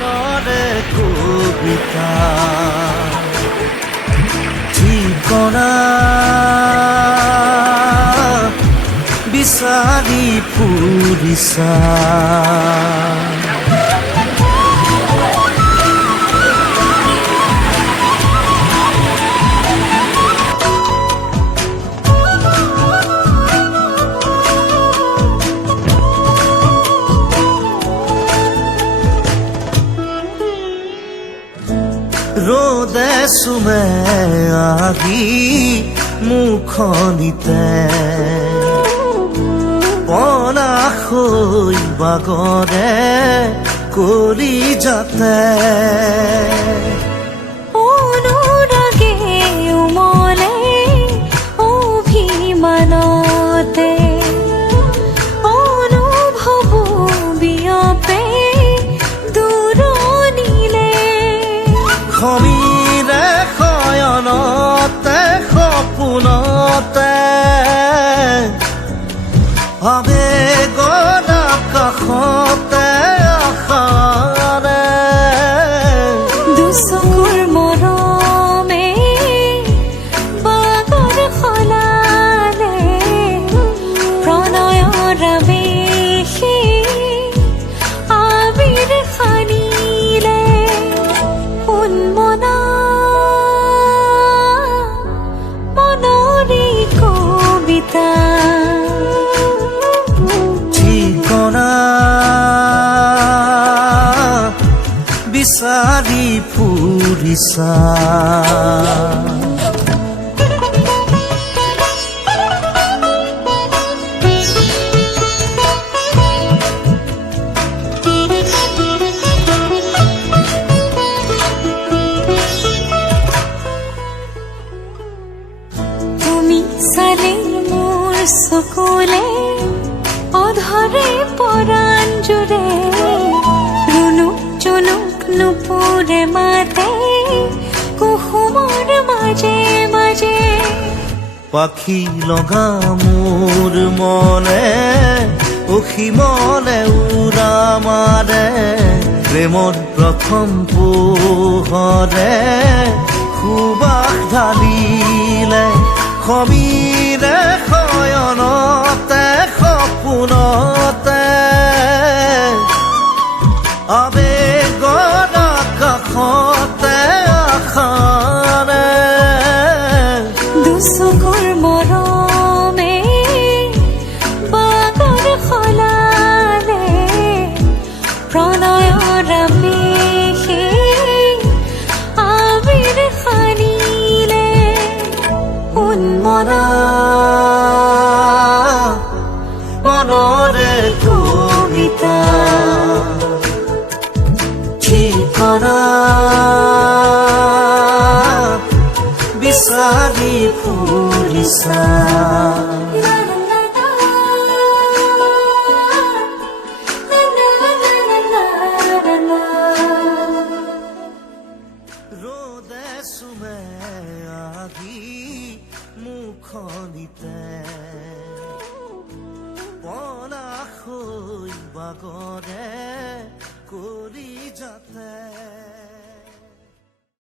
মনৰে কবিতা ঠিকনা বিচাৰি ফুৰিছা ৰ'দে চুমে আহি মুখনিতে পলাশৈ বাগৰে কৰি যাতে অনুৰাগে উমলে অভিমানতে অনুভৱ বিয়পে দূৰণিলে সমীৰে শয়নতে সপোনতে আবেগৰ আকাশতে আশাৰে দুচকুৰ মৰমে বাগৰ সলালে প্ৰণয়ৰ আৱেশে আবিৰ সানিলে উন্মনা মনৰে কবিতা ঠিকনা বিচাৰি ফুৰিছা তুমি চালে মোৰ চকুলে অধৰে পৰাণ জুৰে ৰুণুক জুনুক নুপুৰে মাতে কুসুমৰ মাজে মাজে পাখি লগা মোৰ মনে অসীমলে উৰা মাৰে প্ৰেমৰ প্ৰথম পোহৰে সুবাস ঢালিলে সমীৰে শয়নতে সপোনতে আবেগৰ আকাশতে আশাৰে দুচকুৰ মৰমে বাগৰ সলালে প্ৰণয়ৰ আৱেশে আবিৰ সানিলে উন্মনা মনৰে কবিতা ঠিকনা বিচাৰি ফুৰিছা ৰ'দে চুমে আহি মুখনিতে পলাশৈ বাগৰে কৰি যাতে